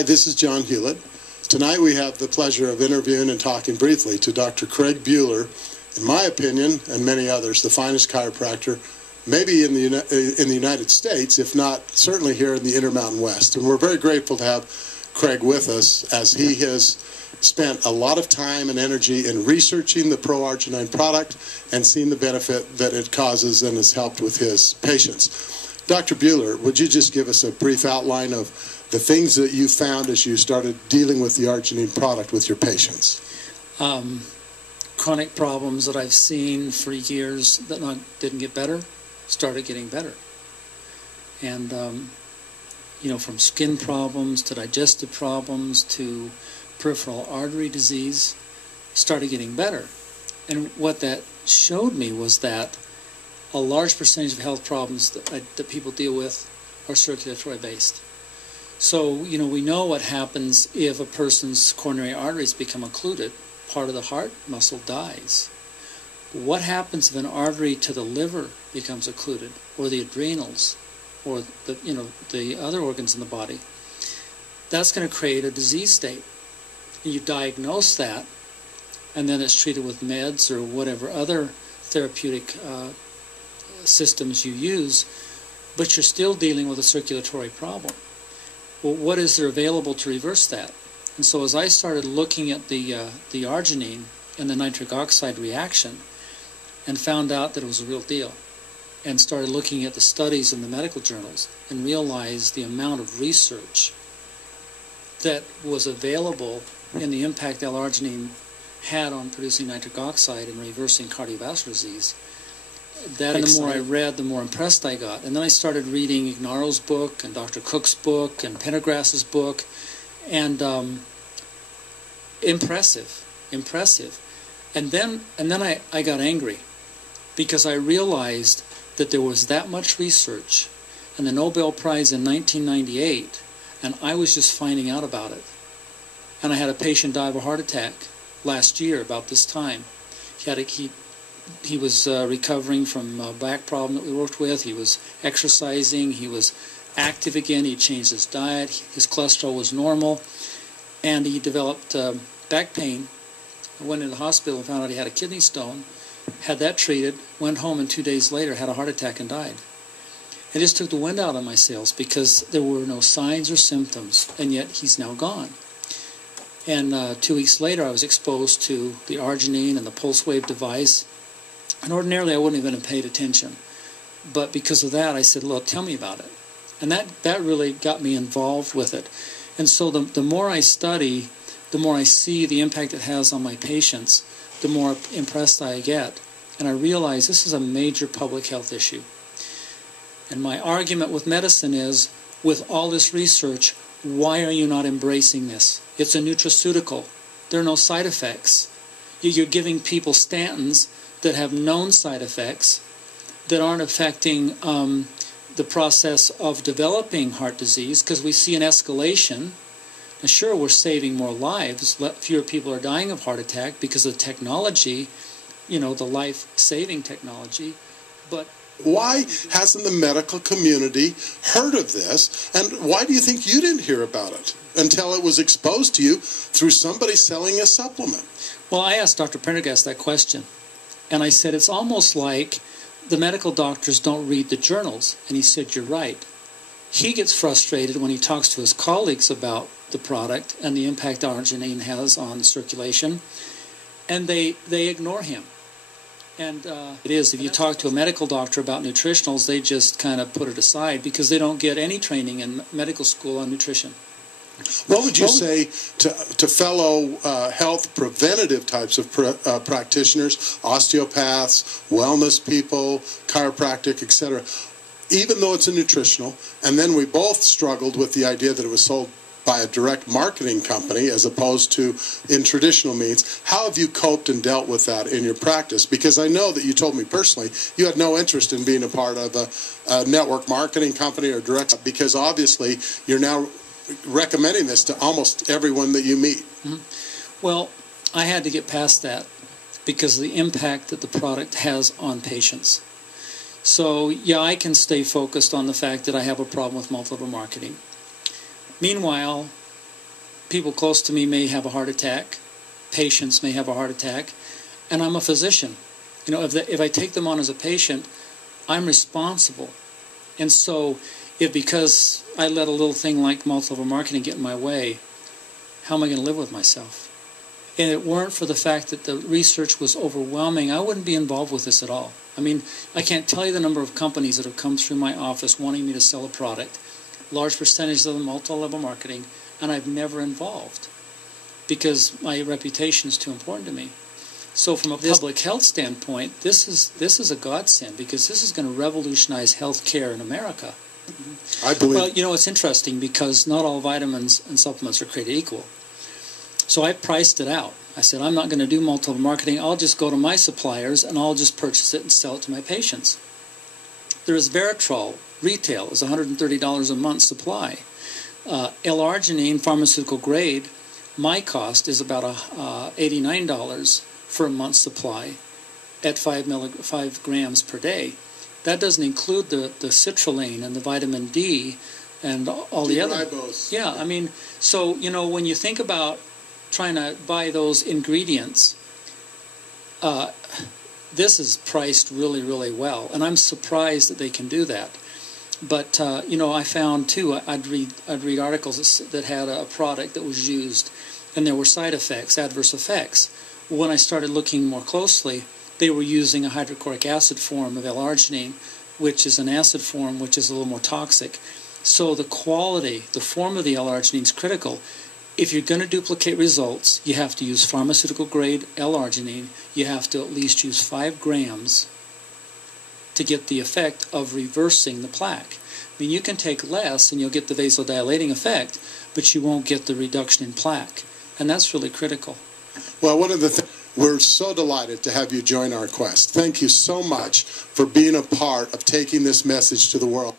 Hi, this is John Hewlett. Tonight we have the pleasure of interviewing and talking briefly to Dr. Craig Bueller, in my opinion, and many others, the finest chiropractor, maybe in the United States, if not certainly here in the Intermountain West. And we're very grateful to have Craig with us, as he has spent a lot of time and energy in researching the l-arginine product and seen the benefit that it causes and has helped with his patients. Dr. Bueller, would you just give us a brief outline of the things that you found as you started dealing with the arginine product with your patients? Chronic problems that I've seen for years that didn't get better started getting better. And, from skin problems to digestive problems to peripheral artery disease, started getting better. And what that showed me was that a large percentage of health problems that people deal with are circulatory based. So, we know what happens if a person's coronary arteries become occluded. Part of the heart muscle dies. What happens if an artery to the liver becomes occluded, or the adrenals, or the other organs in the body? That's going to create a disease state. And you diagnose that, and then it's treated with meds or whatever other therapeutic systems you use, but you're still dealing with a circulatory problem. Well, what is there available to reverse that? And so as I started looking at the arginine and the nitric oxide reaction and found out that it was a real deal, and started looking at the studies in the medical journals and realized the amount of research that was available in the impact l-arginine had on producing nitric oxide and reversing cardiovascular disease, and the more I read, the more impressed I got. And then I started reading Ignaro's book and Dr. Cook's book and Pendergrass's book, and impressive. And then I got angry, because I realized that there was that much research and the Nobel Prize in 1998, and I was just finding out about it. And I had a patient die of a heart attack last year about this time. He was recovering from a back problem that we worked with. He was exercising. He was active again. He changed his diet. His cholesterol was normal. And he developed back pain. I went into the hospital and found out he had a kidney stone. Had that treated. Went home, and 2 days later had a heart attack and died. It just took the wind out of my sails, because there were no signs or symptoms, and yet he's now gone. And 2 weeks later I was exposed to the arginine and the pulse wave device. And ordinarily I wouldn't have even paid attention. But because of that, I said, "Look, tell me about it." And that really got me involved with it. And so the more I study, the more I see the impact it has on my patients, the more impressed I get. And I realize this is a major public health issue. And my argument with medicine is, with all this research, why are you not embracing this? It's a nutraceutical. There are no side effects. You're giving people statins that have known side effects that aren't affecting the process of developing heart disease, because we see an escalation. Now, sure, we're saving more lives. Fewer people are dying of heart attack because of technology, the life-saving technology. But why hasn't the medical community heard of this? And why do you think you didn't hear about it until it was exposed to you through somebody selling a supplement? Well, I asked Dr. Pendergast that question. And I said, it's almost like the medical doctors don't read the journals. And he said, you're right. He gets frustrated when he talks to his colleagues about the product and the impact arginine has on circulation, and they ignore him. And it is, if you talk to a medical doctor about nutritionals, they just kind of put it aside because they don't get any training in medical school on nutrition. What would you say to fellow health preventative types of practitioners, osteopaths, wellness people, chiropractic, etc., even though it's a nutritional, and then we both struggled with the idea that it was sold by a direct marketing company as opposed to in traditional means. How have you coped and dealt with that in your practice? Because I know that you told me personally you had no interest in being a part of a network marketing company or direct, because obviously you're now recommending this to almost everyone that you meet. Mm-hmm. Well, I had to get past that because of the impact that the product has on patients. So, yeah, I can stay focused on the fact that I have a problem with multi-level marketing. Meanwhile, people close to me may have a heart attack, patients may have a heart attack, and I'm a physician. You know, if I take them on as a patient, I'm responsible. And so, if because I let a little thing like multi-level marketing get in my way, how am I going to live with myself? And if it weren't for the fact that the research was overwhelming, I wouldn't be involved with this at all. I mean, I can't tell you the number of companies that have come through my office wanting me to sell a product, large percentages of them multi-level marketing, and I've never involved because my reputation is too important to me. So from a public health standpoint, this is a godsend because this is going to revolutionize health care in America. I believe. Well, you know, it's interesting because not all vitamins and supplements are created equal. So I priced it out. I said, I'm not going to do multi-level marketing. I'll just go to my suppliers and I'll just purchase it and sell it to my patients. There is Veritrol. Retail is $130 a month supply. L-arginine, pharmaceutical grade, my cost is about $89 for a month's supply at 5 grams per day. That doesn't include the citrulline and the vitamin D and all the other. Ribose. Yeah, I mean, so, you know, when you think about trying to buy those ingredients, this is priced really, really well. And I'm surprised that they can do that. But, you know, I found, too, I'd read articles that had a product that was used, and there were side effects, adverse effects. When I started looking more closely, they were using a hydrochloric acid form of l-arginine, which is an acid form which is a little more toxic. So the quality, the form of the l-arginine is critical. If you're going to duplicate results, you have to use pharmaceutical-grade L-arginine. You have to at least use 5 grams to get the effect of reversing the plaque. I mean, you can take less and you'll get the vasodilating effect, but you won't get the reduction in plaque. And that's really critical. Well, one of the things, we're so delighted to have you join our quest. Thank you so much for being a part of taking this message to the world.